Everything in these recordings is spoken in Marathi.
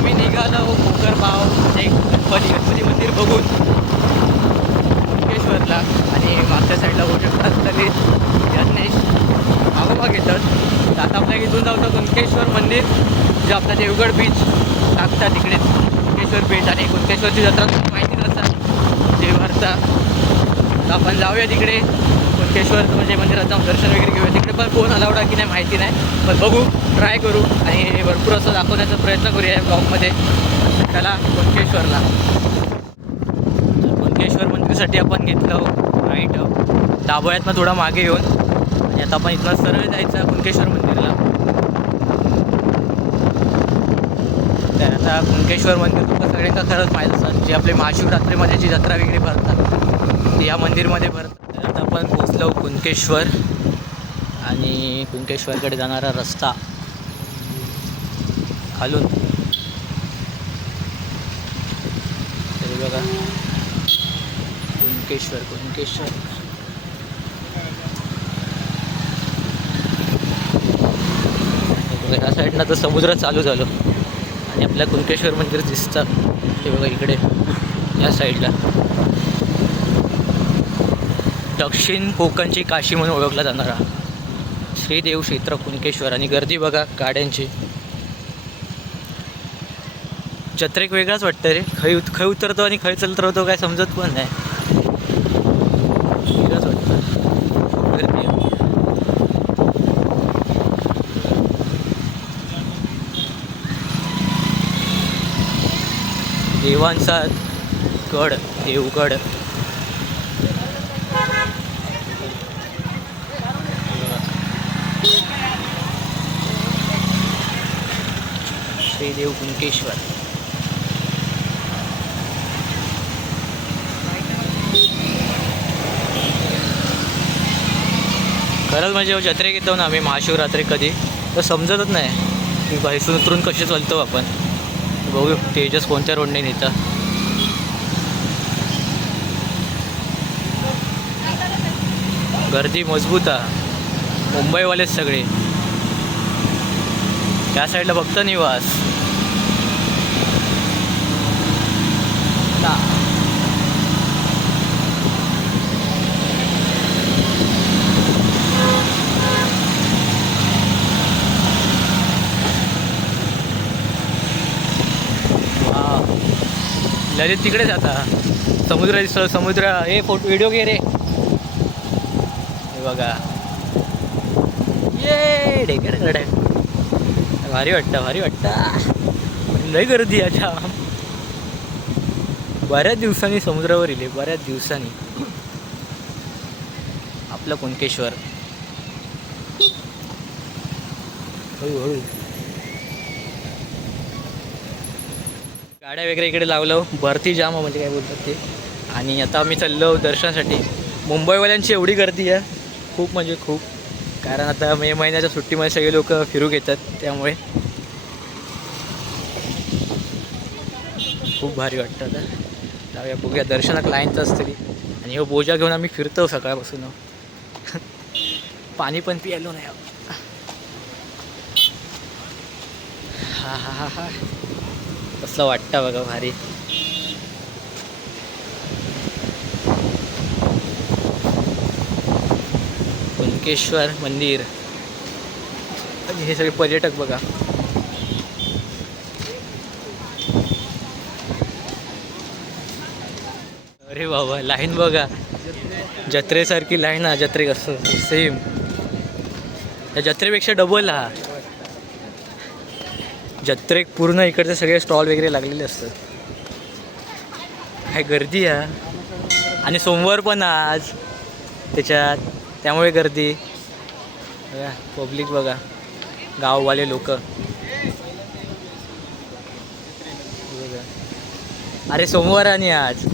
आम्ही निघालो भोकर भाव म्हणजे गणपती गणपती मंदिर बघून. मुकेश्वरला आणि मागच्या साईडला होऊ शकतात ललित यज्ञेश मागोमाग येतात तर आता आपल्या इथून जाऊ तर कुणकेश्वर मंदिर जे आपला देवगड बीच लागतात तिकडे. कुणकेश्वर बीच आणि कुणकेश्वरची जत्रा माहिती नसतात असतात देवारचा तर आपण जाऊया तिकडे. मुक्तेश्वर म्हणजे मंदिरात जाऊन दर्शन वगैरे घेऊया. तिकडे पण फोन अलावडा की नाही माहिती नाही पण बघू ट्राय करू आणि भरपूर असं दाखवण्याचा प्रयत्न करूया या ब्लॉगमध्ये त्याला कुणकेश्वरला तर कुणकेश्वर आपण घेतलं हो. राईट हो. दाबोळ्यातनं थोडा मागे येऊन. आणि आता आपण इथनं सरळ जायचं कुणकेश्वर मंदिरला. तर आता कुणकेश्वर मंदिर तुम्हाला सगळ्यांना खरंच माहीत असतात जे आपले महाशिवरात्रीमध्ये जी जत्रा वगैरे भरतात ते या मंदिरमध्ये भरतात. आता आपण पोचलो कुणकेश्वर आणि कुणकेश्वरकडे जाणारा रस्ता खालून. तरी बघा. कुणकेश्वर कुणकेश्वर. बघा ह्या साईडनं तर समुद्र चालू झालो. आणि आपल्या कुणकेश्वर मंदिर दिसतं. ते बघा इकडे या साईडला. दक्षिण कोकणची काशी म्हणून ओळखला जाणारा. श्रीदेव क्षेत्र कुणकेश्वर आणि गर्दी बघा गाड्यांची. जत्रेक वेगळाच वाटतं रे. खै उत खै उतरतो आणि खै उतरतो काय समजत पण नाही. वाटतं गर्दी देवांचा गड देवगड. देव कुंकेश्वर. खरंच म्हणजे हो, जत्रेक येतो ना आम्ही महाशिवरात्री कधी. तर समजतच नाही. की बाहेरून उतरून कसे चालतो आपण. बघू तेजस कोणत्या रोडने नेतं. गर्दी मजबूत आहे मुंबईवालेच सगळे. त्या साईडला फक्त निवास ना. हा. ललित तिकडे जाता. समुद्र दिसतो समुद्र. हे फोटो व्हिडिओ घे रे. हे बघा. ये ढेकर भारी वाटतं भारी वाटतं. लय गर्दी अच्छा बऱ्याच दिवसांनी समुद्रावर इले बऱ्याच दिवसांनी. आपलं कुणकेश्वर. हळूहळू. गाड्या वगैरे इकडे लावलं. भरती जाम आहे म्हणजे काय बोलतात ते. आणि आता आम्ही चाललो दर्शनासाठी. मुंबईवाल्यांची एवढी गर्दी आहे. खूप म्हणजे खूप. कारण आता मे महिन्याच्या सुट्टीमध्ये सगळे लोक फिरू घेतात त्यामुळे. खूप भारी वाटतं आता. जाऊया बघूया. दर्शनाक लाईनच असतली आणि हो बोजा घेऊन आम्ही फिरतो सकाळपासून. पाणी पण पियालो नाही हा हा हा हा. कसं वाटतं बघा भारी. कुणकेश्वर मंदिर. आणि हे सगळे पर्यटक बघा. अरे बाबा लाईन बघा. जत्रेसारखी लाईन हा जत्रेक कसं सेम त्या जत्रेपेक्षा डबल हा. जत्रेक पूर्ण इकडचे सगळे स्टॉल वगैरे लागलेले असतात. काय गर्दी आहे आणि सोमवार पण आज. त्याच्यात त्यामुळे गर्दी. बघा पब्लिक बघा. गाववाले लोक. अरे सोमवार आणि आज.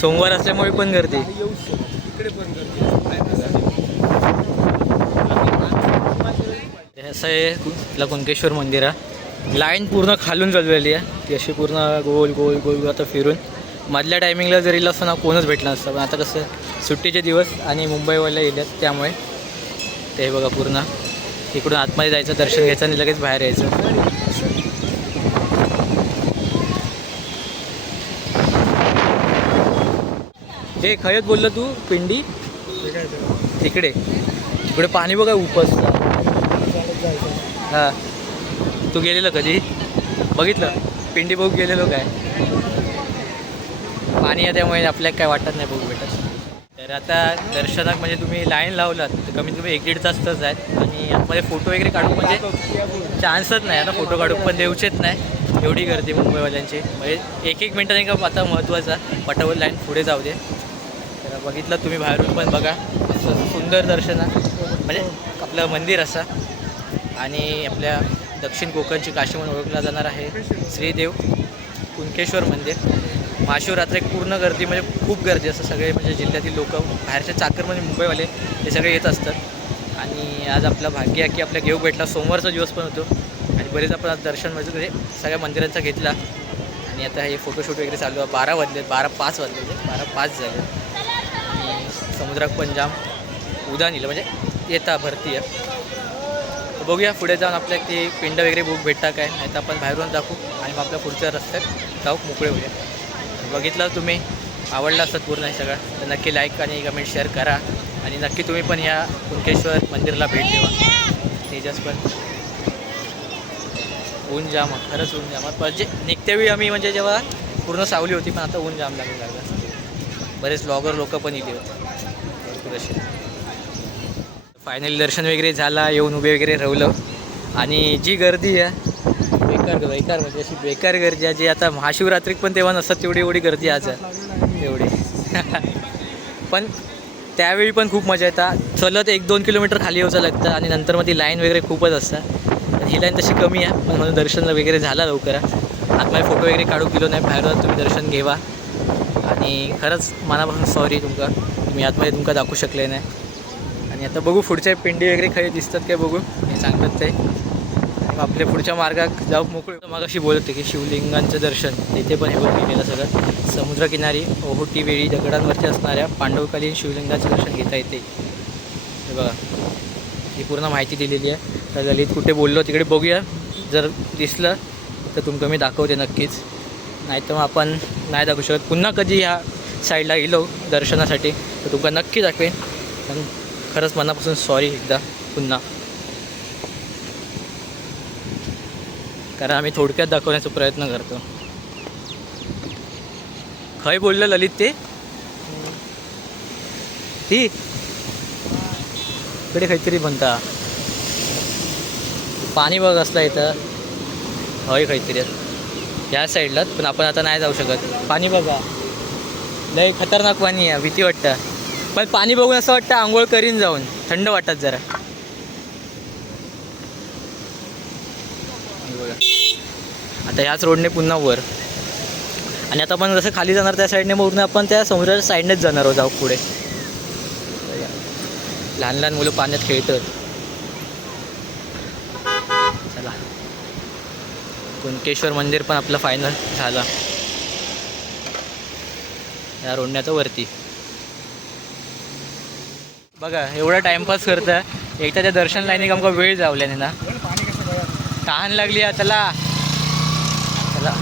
सोमवार असल्यामुळे पण गर्दी. इकडे पण गर्दी असं आहे इथलं कुंकेश्वर मंदिर आहे. लाईन पूर्ण खालून चाललेली आहे. ती अशी पूर्ण गोल गोल गोल आता फिरून. मधल्या टायमिंगला जरी इला ना कोणच भेटला नसतं पण आता कसं सुट्टीचे दिवस आणि मुंबईवरला येतात त्यामुळे ते बघा पूर्ण. इकडून आतमध्ये जायचं दर्शन घ्यायचं आणि लगेच बाहेर यायचं. हे खयत बोललं तू पिंडी? तिकडे. तिकडे पाणी बघा उपस हां. तू गेलेलं कधी? बघितलं? पिंडी बघू गेलेलो काय? पाणी आहे त्यामुळे आपल्याला काय वाटत नाही बघू भेटत. तर आता दर्शनाक म्हणजे तुम्ही लाईन लावलात तर कमीत कमी एक दीड तास तर आहेत. आणि आतमध्ये फोटो वगैरे काढू म्हणजे चान्सच नाही. आता फोटो काढू पण देऊचेच नाही. एवढी गर्दी मुंबईवाल्यांची. म्हणजे एक एक मिनटं नाही का आता महत्त्वाचा पटावर लाईन पुढे जाऊ दे. तर बघितलं तुम्ही बाहेरून पण बघा. असं सुंदर दर्शन म्हणजे आपलं मंदिर असं. आणि आपल्या दक्षिण कोकणची काशी म्हणून ओळखला जाणार आहे श्रीदेव कुणकेश्वर मंदिर. महाशिवरात्री पूर्ण गर्दी म्हणजे खूप गर्दी असतं. सगळे म्हणजे जिल्ह्यातील लोक बाहेरचे चाकर म्हणजे मुंबईवाले हे सगळे येत असतात. आणि आज आपलं भाग्य आहे की आपल्या घेऊ भेटला. सोमवारचा दिवस पण होतो. आणि बरेच आपण आज दर्शन म्हणजे सगळ्या मंदिरांचा घेतला. आणि आता हे फोटोशूट वगैरे चालू आहे. बारा वाजले बारा पाच वाजले बारा पाच झाले. आणि समुद्रात पण जाम उदान म्हणजे येता भरती आहे बघूया पुढे जाऊन आपल्या ते पिंड वगैरे बुक भेटता काय नाही तर आपण बाहेरून दाखवू आणि मग आपल्या पुढच्या रस्त्यात जाऊ मोकळे होऊया. बघितलं तुम्ही आवडला असतं पूर्ण हे सगळं तर नक्की लाईक आणि कमेंट शेअर करा. आणि नक्की तुम्ही पण या कुणकेश्वर मंदिरला भेट देवा. तेजस पण ऊन जाम खरंच ऊन जाम म्हणजे निघतेवेळी आम्ही म्हणजे जेव्हा पूर्ण सावली होती पण आता ऊन जाम लागू लागलं. बरेच ब्लॉगर लोक पण इथे होते. भरपूर असे. फायनली दर्शन वगैरे झाला येऊन उभे वगैरे राहिलं. आणि जी गर्दी आहे बेकार बेकार म्हणजे अशी बेकार गर्दी आहे जी आता महाशिवरात्रीत पण तेव्हा नसतात तेवढी एवढी गर्दी आज आहे. एवढी. पण त्यावेळी पण खूप मजा येतात चलत एक दोन किलोमीटर खाली यायचं लागतं आणि नंतर मग ती लाईन वगैरे खूपच असतात आणि ही लाईन तशी कमी आहे पण म्हणून दर्शन वगैरे झाला लवकर. आतमध्ये फोटो वगैरे काढू गेलो नाही बाहेर तुम्ही दर्शन घेवा. आणि खरंच मनापासून सॉरी तुमका मी आतमध्ये तुमका दाखवू शकले नाही. आणि आता बघू पुढच्या पिंडी वगैरे खरे दिसतात काय बघू. हे सांगतात ते मग आपल्या पुढच्या मार्गात जाऊ मोकळे. मग अशी बोलत होते की शिवलिंगांचं दर्शन. तिथे पण हे बघ गेलेलं सगळं. समुद्रकिनारी ओहोटी वेळी दगडांवरती असणाऱ्या पांडवकालीन शिवलिंगाचं दर्शन घेता येते. हे बघा. ही पूर्ण माहिती दिलेली आहे. तर ललित कुठे बोललो तिकडे बघूया. जर दिसलं तर तुमकं मी दाखवते नक्कीच. नाही तर मग आपण नाही दाखवू शकत. पुन्हा कधी ह्या साईडला गेलो दर्शनासाठी. तर तुमका नक्की दाखवेन. पण खरंच मनापासून सॉरी एकदा पुन्हा. कारण आम्ही थोडक्यात दाखवण्याचा प्रयत्न करतो. खय बोललं ललित ते? ती? इकडे काहीतरी म्हणता. पाणी बघ असला इथं. हय काहीतरी. या साईडलाच पण आपण आता नाही जाऊ शकत. पाणी बघा. लय खतरनाक पाणी आहे भीती वाटतं. पण पाणी बघून असं वाटतं आंघोळ करीन जाऊन. थंड वाटत जरा. आता ह्याच रोडने पुन्हा वर. आणि आता आपण जसं खाली जाणार त्या साईडने मग आपण त्या समुद्राच्या साईडनेच जाणार आहोत जाऊ पुढे. लहान लहान मुलं पाण्यात खेळतात. चला. कुणकेश्वर मंदिर पण आपलं फायनल झालं. या रोडण्याचं वरती. बघा एवढा टाइमपास करतं एकदा त्या दर्शन लाईनी आमका वेळ जावल्याने ना. तहान लागली आहे चला चला.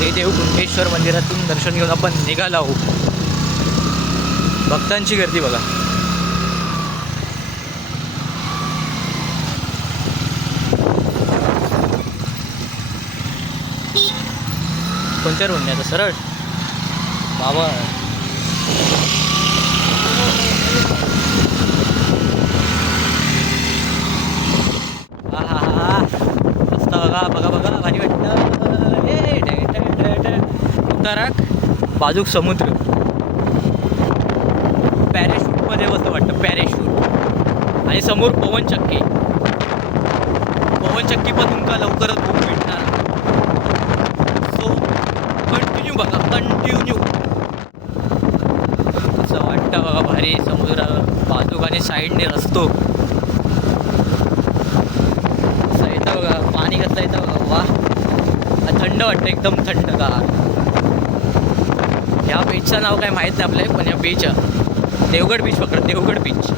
हे देव कुंडेश्वर मंदिरातून दर्शन घेऊन आपण निघालो आहोत. भक्तांची गर्दी बघा. कोणत्या रोडने आता? सरळ? बाबा हा हा हा हा मस्त बघा बघा बघा भारी वाटतं. ए, बाजूक समुद्र. पॅरेशूटमध्ये मस्त वाटतं पॅरेशूट आणि समोर पवनचक्की पवनचक्की पण तुमका लवकरच बुक भेटणार. सो कंटिन्यू बघा कंटिन्यू असं वाटतं बघा भारी समुद्र बाजूक आणि साईडने रस्तो असं येतं असला इथं वा. थंड वाटतं एकदम थंड का. ह्या बीचचं नाव काय माहीत नाही आपल्या पण या बीच देवगड बीच पकड देवगड बीच